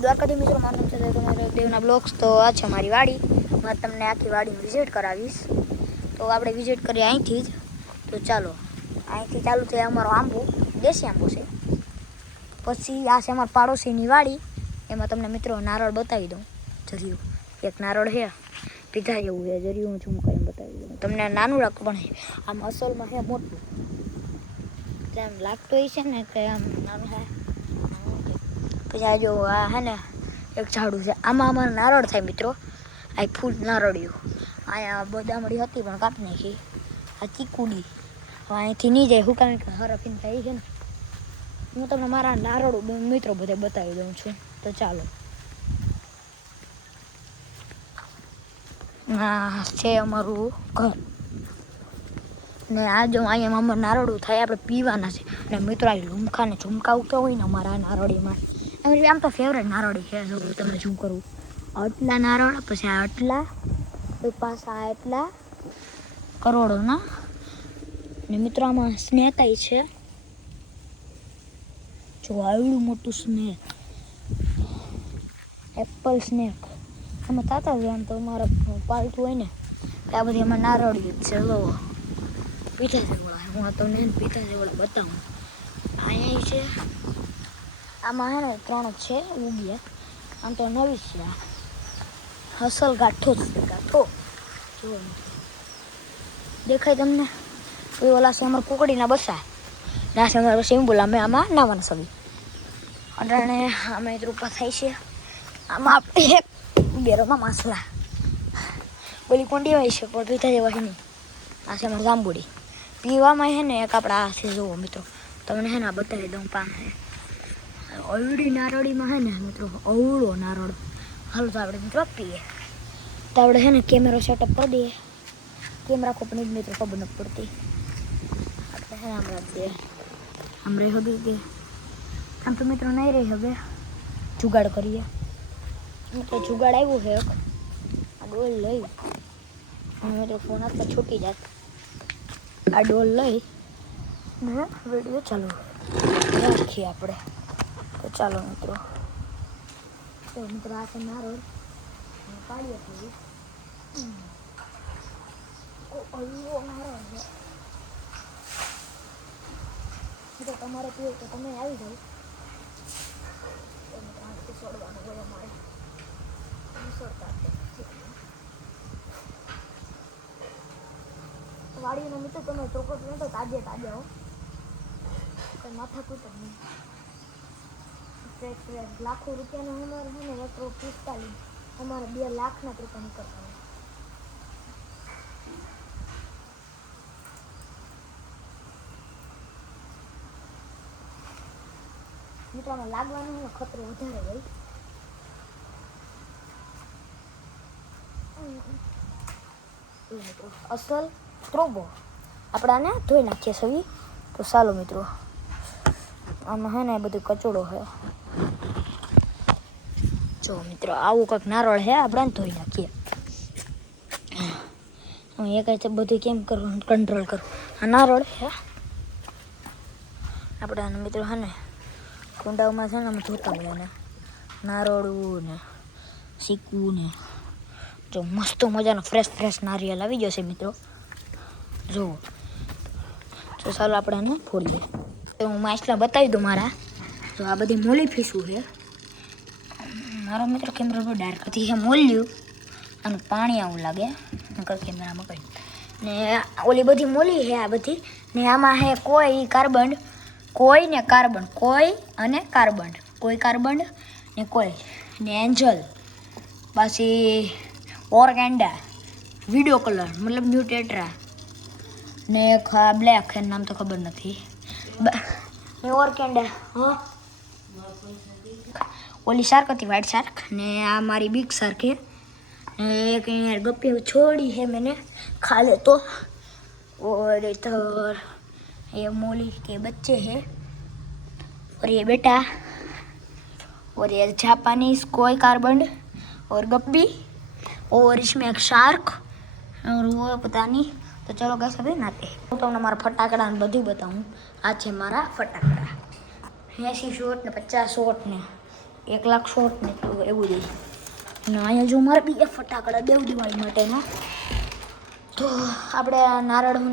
દ્વારકાથી મિત્રો માનવ છે તમારે દેવના બ્લોગ્સ તો આ છે અમારી વાડી. હું તમને આખી વાડીની વિઝિટ કરાવીશ. તો આપણે વિઝિટ કરીએ અહીંથી જ. તો ચાલો અહીંથી ચાલુ છે અમારો આંબો, દેશી આંબો છે. પછી આ છે અમારા પાડોશીની વાડી. એમાં તમને મિત્રો નારળ બતાવી દઉં. જર્યું એક નારળ છે, પીધા જેવું છે. જર્યું હું ઝૂમ કરીને બતાવી દઉં તમને. નાનું લાગતું પણ આમ અસલમાં છે મોટું. એમ લાગતું હોય છે ને કે આમ નાનું છે. પછી આ જો આ હે ને એક ઝાડું છે, આમાં અમારે નારળ થાય મિત્રો. આ ફૂલ નારળિયું. અહીંયા બદામડી હતી પણ કાપી નાખી. આ ચીકુડી હવે અહીંથી નહીં જાય. હું કારણ કે હરફીને થાય છે ને. હું તમને મારા નારળ મિત્રો બધે બતાવી દઉં છું. તો ચાલો. આ છે અમારું ઘર ને આ જો અહીંયા અમારે નારળું થાય આપણે પીવાના છે. અને મિત્રો આ લુમખાને ઝુમકા ઉગતા હોય ને અમારા નારળીમાં. આમ તો ફેવરેટ નારળી છે. જો તમને શું કરું, આટલા નારળ, પછી આ આટલા, પાછા આટલા કરોડોના. ને મિત્રો આમાં સ્નેક આવી છે. જો આવડું મોટું સ્નેક, એપલ સ્નેક. આમાં થતા હોય આમ તો અમારા પાલતું હોય ને આ બધી એમાં નારળી જ છે. લો પીઠા જેવડા. હું આ તમને પીઠા જેવડા બતાવું. અહીંયા છે આમાં હે ને 3 છે ઉગ્યા. આમ તો નવી છે. અસલ ગાંઠો જ ગાંઠો જો દેખાય તમને. એ ઓલા છે અમારે કુકડીના બસા. ના છે અમારે પછી એમ બોલા અમે આમાં નાવાના સવી અટાણે અમે રૂપા થાય છે. આમાં આપણે બેરોમાં માસલા બોલી કોંડી હોય છે પણ પીતા જેવા છે નહીં. આ છે અમારે જાંબુડી. પીવામાં છે ને એક આપણા આ છે જુઓ મિત્રો, તમને છે ને આ બતાવી દઉં. પાન છે અવળી નારળીમાં છે ને મિત્રો, અવળો નારળ. હાલો તો આપણે મિત્રો પીએ. તો આપણે છે ને કેમેરો સેટઅપ કરી દઈએ. કેમ રાખો પણ એ મિત્રો ખબર નથી પડતી. આપણે છે ને આમ રાખી દઈએ. આમ રહી હવે દે. આમ તો મિત્રો નહીં રહી. હવે જુગાડ કરીએ. મિત્રો જુગાડ આવ્યું છે. આ ડોલ લઈ અને મિત્રો ફોન હાથમાં છૂટી જાય. આ ડોલ લઈ ને વિડીયો ચાલુ રાખીએ આપણે. તો ચાલો મિત્રો. તો મિત્રો આ છે નારળ પાડીએ છીએ. નારળ છે. મિત્રો તમારે પીવું તો તમે આવી જાઓ. તો મિત્રો આથી છોડવાનું હોય અમારે. વાડીનો મિત્રો તમે ચોખ્ખો પીવો તો તાજે તાજા હો. કંઈ માથા કૂટ નહીં. ફ્રેશ લાખો રૂપિયાનો અમારે છે ને 145. અમારે 2 લાખના રૂપિયા નીકળતા હોય. મિત્રોમાં લાગવાનું ખતરો વધારે હોય. અસલ ત્રોબો આપણે આને ધોઈ નાખીએ સવી. તો ચાલો મિત્રો. આમાં હે ને બધું કચોડો છે. જો મિત્રો આવું કંઈક નારળ છે. આપણે ધોઈ નાખીએ. એ કઈ બધું કેમ કરવું, કંટ્રોલ કરવું. આ નારળ છે આપણે આને મિત્રો હે ને કુંડાઓમાં છે ને અમે ધોતા હોય ને નારળું ને શીકવું ને. જો મસ્ત મજાનો ફ્રેશ નારિયેળ આવી જશે મિત્રો. જુઓ. તો ચાલો આપણે આને ફોડીએ. તો હું માછલા બતાવી દઉં મારા. તો આ બધી મોલી ફીસું છે. મારો મિત્રો કેમેરા પર ડાર્ક હતી છે મોલ્યું. આનું પાણી આવું લાગે નકર કેમેરામાં કંઈ. ને ઓલી બધી મોલી છે આ બધી. ને આમાં છે કોઈ કાર્બન, કોઈ ને કાર્બન, કોઈ અને કાર્બન, કોઈ કાર્બન ને કોઈ ને એન્જલ. પછી ઓર્ગેન્ડા, વિડીયો કલર મતલબ ન્યૂ ટેટ્રા ને એક બ્લેક. એનું નામ તો ખબર નથી. ને ઓર્ગેન્ડા હા ઓલી શાર્ક હતી વ્હાઇટ શાર્ક. ને આ મારી બિગ શાર્ક है. एक गप्पी छोड़ी है मैंने, खा ले तो. और इधर ये मोली के बच्चे हैं और ये बेटा और ये जापानीज कोई कार्बन और गप्पी और इसमें एक शार्क और वो पता नहीं. तो चलो गैस अभी नाते હું તમને મારા ફટાકડાને બધું બતાવું. આ છે મારા ફટાકડા 80 શોટ ને 50 શોટ ને 1 લાખ શોર્ટ ને એવું જ અને અહીંયા જો મારે બીજા ફટાકડા દેવ દિવાળી માટેના તો આપણે આ નારળનું